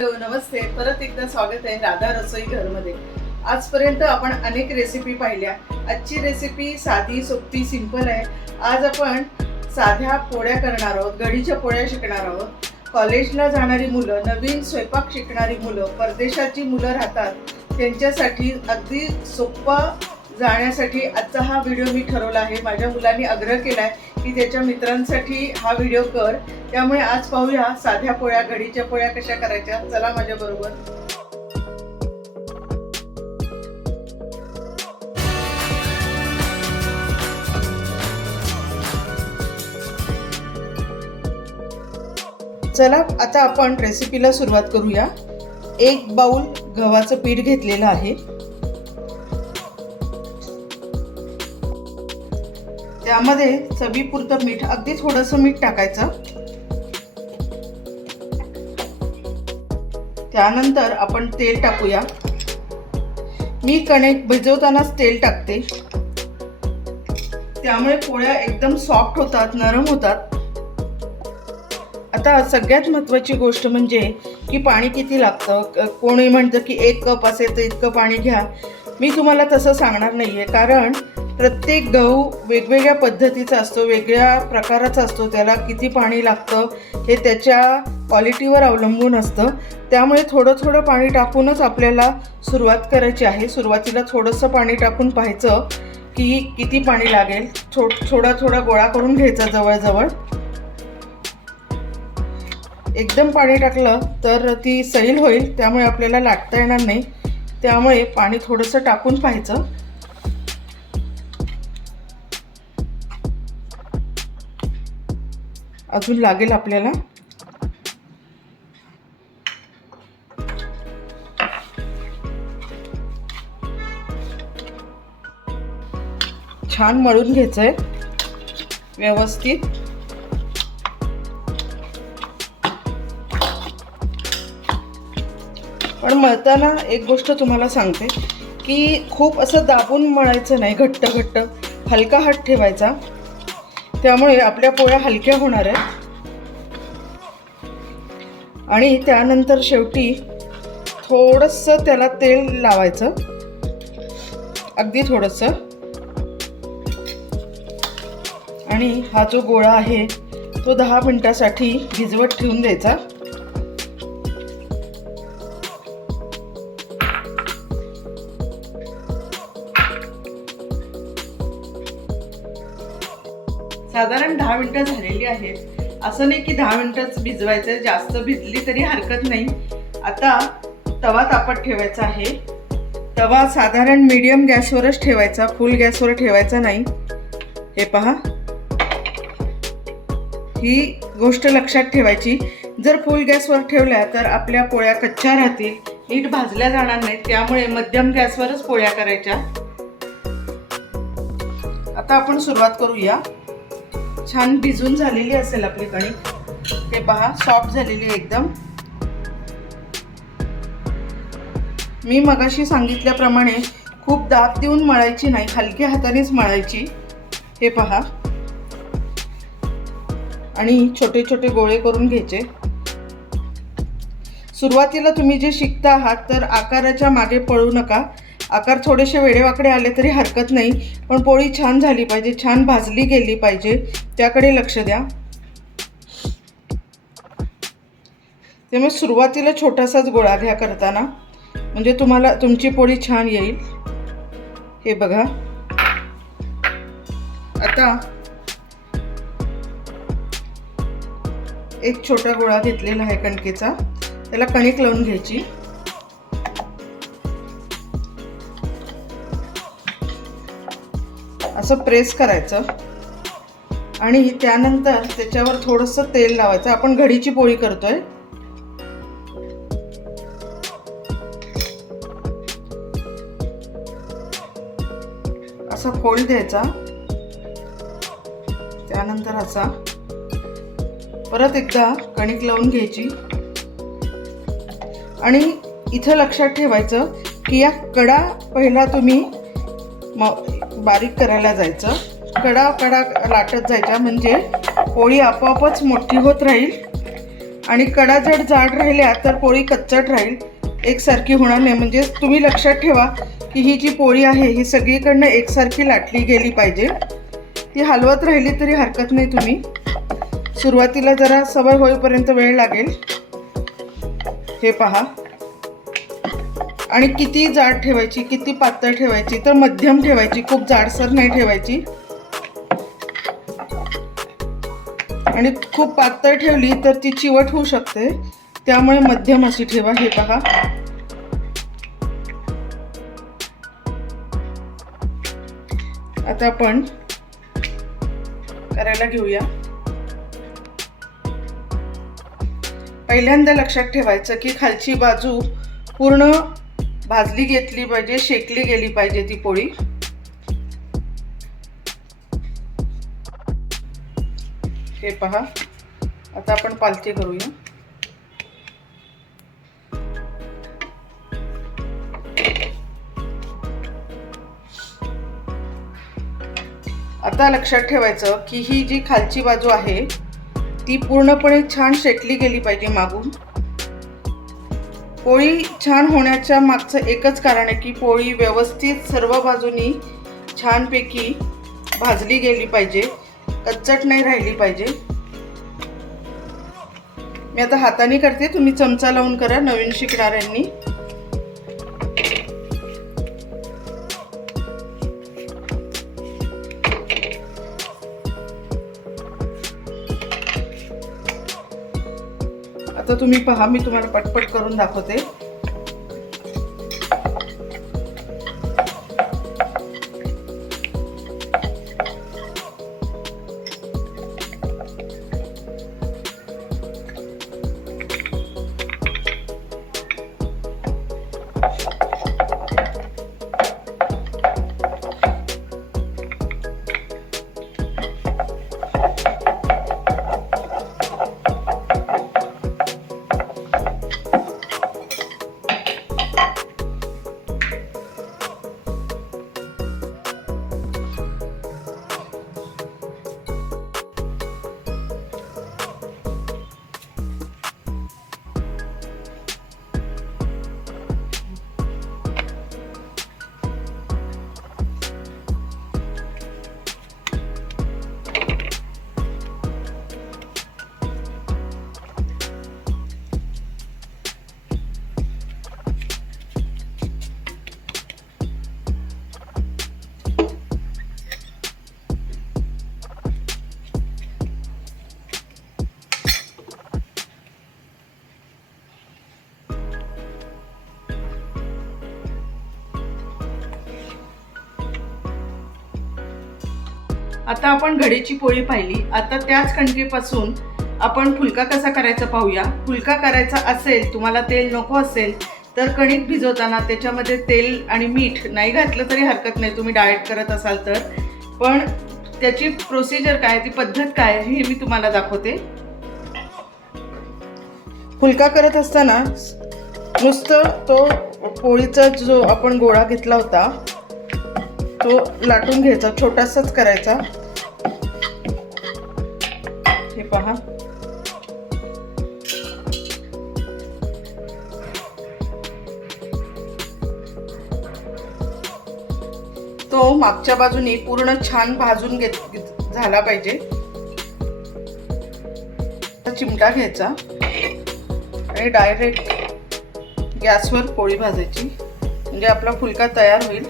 नमस्ते, परत एकदा स्वागत आहे राधा रसोई घरमध्ये। आजपर्यंत आपण अनेक रेसिपी पाहिल्या। आजची रेसिपी साधी सोपी सिंपल आहे। आज आपण साध्या पोळ्या करणार आहोत, गडीच्या पोळ्या शिकणार आहोत। कॉलेजला जाणारी मुलं, नवीन स्वयंपाक शिकणारी मुलं, परदेशाची मुलं राहतात, त्यांच्यासाठी अगदी सोपा जाण्यासाठी आजचा हा व्हिडिओ मी ठरवला आहे। माझ्या मुलांनी आग्रह केलाय की त्याच्या मित्रांसाठी हा व्हिडिओ कर, त्यामुळे आज पाहूया साध्या पोळ्या, गडीच्या पोळ्या कशा करायच्या। चला माझ्या बरोबर। चला आता आपण रेसिपीला सुरुवात करूया। एक बाउल गव्हाचं पीठ घेतलेलं आहे, त्यामध्ये चवीपुरतं मीठ, अगदी थोडंसं मीठ टाकायचं। त्यानंतर आपण तेल टाकूया। मी कणिक भिजवतानाच तेल टाकते, त्यामुळे पोळ्या एकदम सॉफ्ट होतात, नरम होतात। आता सगळ्यात महत्त्वाची गोष्ट म्हणजे की पाणी किती लागतं। कोणी म्हणतं की 1 कप असेल तर इतकं पाणी घ्या। मी तुम्हाला तसं सांगणार नाहीये, कारण प्रत्येक गहू वेगवेगळ्या पद्धतीचा असतो, वेगळ्या प्रकाराचा असतो। त्याला किती पाणी लागतं हे त्याच्या क्वालिटीवर अवलंबून असतं। त्यामुळे थोडं थोडं पाणी टाकूनच आपल्याला सुरुवात करायची आहे। सुरुवातीला थोडंसं पाणी टाकून पाहायचं की किती पाणी लागेल। थोडा थोडा गोळा करून घ्यायचा जवळजवळ। एकदम पाणी टाकलं तर ती सैल होईल, त्यामुळे आपल्याला लाटता येणार नाही। त्यामुळे पाणी थोडंसं टाकून पाहायचं। अजून लागेल आपल्याला। छान मळून घ्यायचंय व्यवस्थित। पण मळताना एक गोष्ट तुम्हाला सांगते की खूप असं दाबून मळायचं नाही, घट्ट घट्ट, हलका हात ठेवायचा। त्यामुळे आपल्या पोळ्या हलक्या होणार आहेत। आणि त्यानंतर शेवटी थोडंसं त्याला तेल लावायचं, अगदी थोडंसं। आणि हा जो गोळा आहे तो 10 मिनिटासाठी भिजवत ठेवून द्यायचा। साधारण 10 मिनिटं झालेली आहेत। असं नाही की 10 मिनिटच भिजवायचं, जास्त भिजली तरी हरकत नाही। आता तवा तापत ठेवायचा आहे। तवा साधारण मीडियम गॅसवरच ठेवायचा, फुल गॅसवर ठेवायचा नाही। हे पहा, ही गोष्ट लक्षात ठेवायची। जर फुल गॅसवर ठेवल्या तर आपल्या पोळ्या कच्च्या राहतील, नीट भाजल्या जाणार नाहीत। त्यामुळे मध्यम गॅसवरच पोळ्या करायच्या। आता आपण सुरुवात करूया। छान भिजून झालेली असेल आपली कणिक। हे पहा, सॉफ्ट झालेली आहे एकदम। मी मगाशी सांगितल्याप्रमाणे खूप दाब देऊन मळायची नाही, हलक्या हातानेच मळायची। हे पहा, आणि छोटे छोटे गोळे करून घ्यायचे। सुरुवातीला तुम्ही जे शिकता आहात तर आकाराच्या मागे पळू नका। आकार थोडेसे वेडेवाकडे आले तरी हरकत नाही, पण पोळी छान झाली पाहिजे, छान भाजली गेली पाहिजे, त्याकडे लक्ष द्या। त्यामुळे सुरुवातीला छोटासाच गोळा घ्या करताना, म्हणजे तुम्हाला तुमची पोळी छान येईल। हे बघा, आता एक छोटा गोळा घेतलेला आहे कणकेचा, त्याला कणिक लावून घ्यायची। असं प्रेस करायचं आणि त्यानंतर त्याच्यावर थोडंसं तेल लावायचं। आपण घडीची पोळी करतोय। असा फोल्ड द्यायचा, त्यानंतर असा परत एकदा कणिक लावून घ्यायची। आणि इथं लक्षात ठेवायचं की या कडा पहिला तुम्ही बारीक करायला जायचं। कडा कडा लाटत जायच्या, म्हणजे पोळी आपोआपच मोठी होत राहील आणि कडा जर जाड राहिल्या तर पोळी कच्चट राहील, एकसारखी होणार नाही. म्हणजे तुम्ही लक्षात ठेवा की ही जी पोळी आहे ही सगळीकडनं एकसारखी लाटली गेली पाहिजे. ती हलवत राहिली तरी हरकत नाही. तुम्ही सुरुवातीला जरा सवय होईपर्यंत वेळ लागेल. हे पहा. आणि किती जाड ठेवायची, किती पातळ ठेवायची, तर मध्यम ठेवायची, खूप जाडसर नाही ठेवायची. आणि खूप पातळ ठेवली तर ती चिवट होऊ शकते, त्यामुळे मध्यम अशी ठेवा. हे पहा. आता आपण करायला घेऊया. पहिल्यांदा लक्षात ठेवायचं की खालची बाजू पूर्ण भाजली घेतली पाहिजे, शेकली गेली पाहिजे ती पोळी. हे पहा. आता आपण पालथी करूया. आता लक्षात ठेवायचं की ही जी खालची बाजू आहे ती पूर्णपणे छान शेकली गेली पाहिजे मागून. पोळी छान होण्याच्या मागचं एकच कारण आहे की पोळी व्यवस्थित सर्व बाजूनी छानपैकी भाजली गेली पाहिजे, कच्चट नाही राहिली पाहिजे. मी आता हाताने करते, तुम्ही चमचा लावून करा नवीन शिकणाऱ्यांनी. आता तुम्ही पहा, मी तुम्हाला पटपट करून दाखवते. आता आपण घडीची पोळी पाहिली. आता त्याच कणकेपासून आपण फुलका कसा करायचा पाहूया. फुलका करायचा असेल, तुम्हाला तेल नको असेल तर कणिक भिजवताना त्याच्यामध्ये तेल आणि मीठ नाही घातलं तरी हरकत नाही, तुम्ही डाएट करत असाल तर. पण त्याची प्रोसिजर काय, ती पद्धत काय हे मी तुम्हाला दाखवते. फुलका करत असताना नुसतं तो पोळीचा जो आपण गोळा घेतला होता तो लाटून घ्यायचा, छोटासाच करायचा. हे पहा. तो मागच्या बाजूने पूर्ण छान भाजून झाला पाहिजे. चिमटा घ्यायचा आणि डायरेक्ट गॅसवर पोळी भाजायची, म्हणजे आपला फुलका तयार होईल.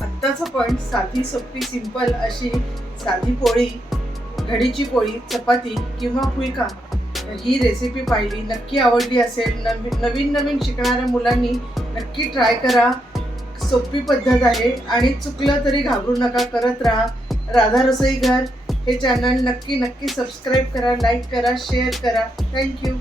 आत्ताच आपण साधी सोपी सिंपल अशी साधी पोळी, घडीची पोळी, चपाती किंवा फुलका ही रेसिपी पाहिली. नक्की आवडली असेल. नवीन शिकणाऱ्या मुलांनी नक्की ट्राय करा. सोपी पद्धत आहे आणि चुकलं तरी घाबरू नका, करत राहा. राधा रसोई घर हे चॅनल नक्की सबस्क्राईब करा, लाईक करा, शेअर करा. थँक्यू.